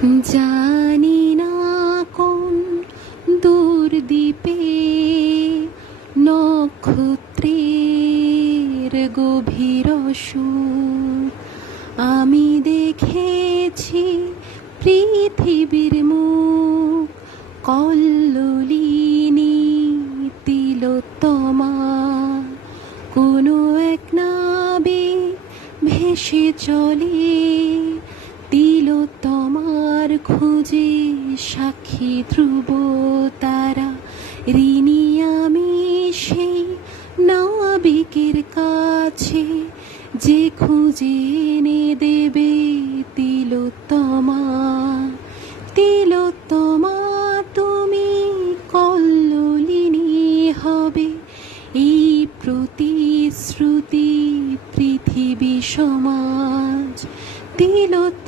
জানি না কোন দূর দ্বীপে নক্ষত্রের গভীর সুর আমি দেখেছি পৃথিবীর মুখ কল্লোলিনী তিলোত্তমা কোনো এক নাবিক ভেসে চলে তিলোত্তমার খোঁজে সাক্ষী ধ্রুব তারা ঋণী আমি সেই নাবিকের কাছে যে খুঁজে এনে দেবে তিলোত্তমা। তিলোত্তমা তুমি কল্লোলিনী হবে এই প্রতিশ্রুতি পৃথিবী সমাজ। তিলোত্তমা